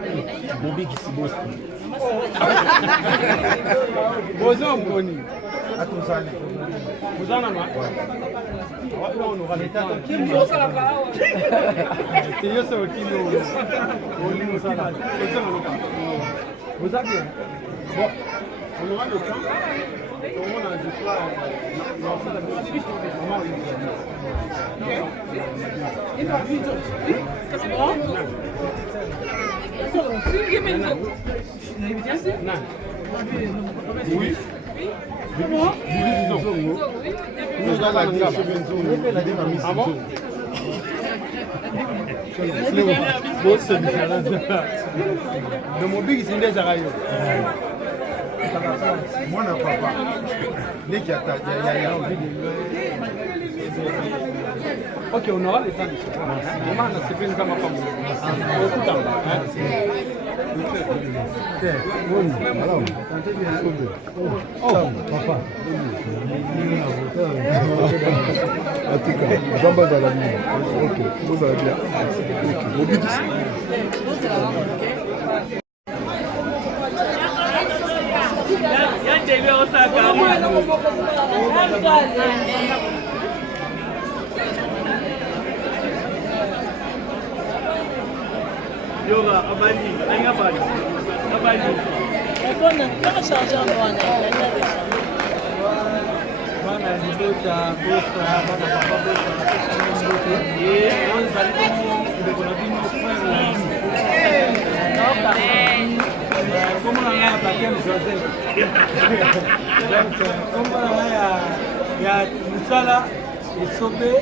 Bobby qui s'y bosse. Bozo Mboni. Atuzali. Bozana ma. On aura les temps. Qui me ça la parole. C'est yo so kilo. Oni musala. Vous avez bien. Bon. On aura le temps. On a du soir. C'est bon? Oui. Comment? Nous avons la vie sur Benzou. Ah bon? De mon big c'est des arayo. Moi na papa. Les qui attaquent, il y a envie de. Ok, on aura le temps de se faire. Maman, c'est pas une femme à femme. Oh, papa. En tout cas, Bamba dans la vie. Ok, vous allez bien. Ok, Bobby qui Yoga, abadi, anga badi, abadi. Telefone, kama charger ndo ana. Bana ndota bosta, bana papa bosta, ndota. On zali ko ko na bino frère. Comment on a battu Joseph? Donc, comment on a Musala et Sobé,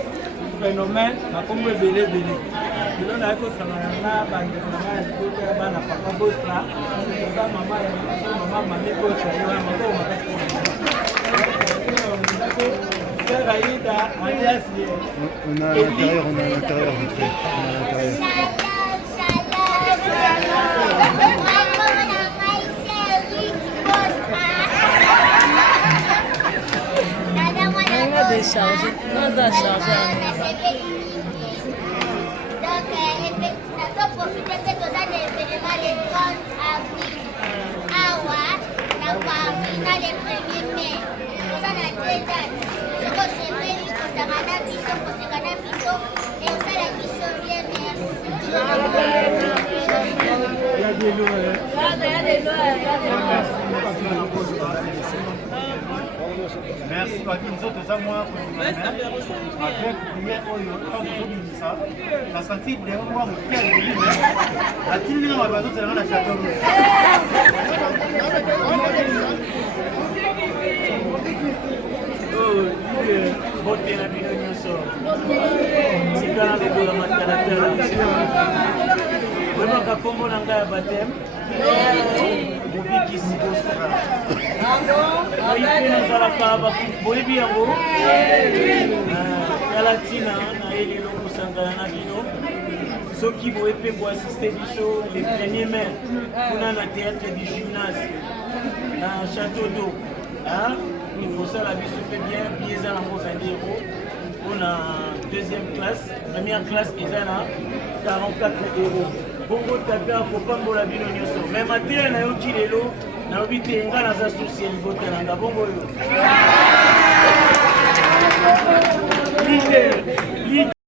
phénomène, ma combo belé. Nous avons fait ça, papa Bostra, maman, mamie Bostra, on a à l'intérieur, vite fait. On a à l'intérieur. Décharger, nós a charger. Donc, nous profiter de tout ça, l'événement le 30 avril. Awa, na le 1er mai. Nous avons deux dates. Ce qu'on s'est fait, c'est que ça va dans biso, pour ce qu'on a biso, et on s'est la biso bien, merci. Il y a des lois. Merci, Papi. Nous autres, ça, moi, avec lumière, quand vous avez ça, la santé, les moi, vous faites le livre. La tille, on va passer dans la château. Oh, beauté, la vie de nous sort. C'est quand on est dans la matière. Vraiment, quand on a un baptême, Bobby qui s'y pose. Boyebi yango ya latina na ye lelo kosangana na bino soki boye mpe boasiste biso le 1er mai kuna na théâtre du gymnase na château d'eau ekosala biso mpe bien bi eza nango 20 euros mpona deuxième classe première classe eza na 44 euros bongo tape akopambola bino nyonso me mateya nayoki lelo nayobi te nga naza susi ya libota nanga bongo oyo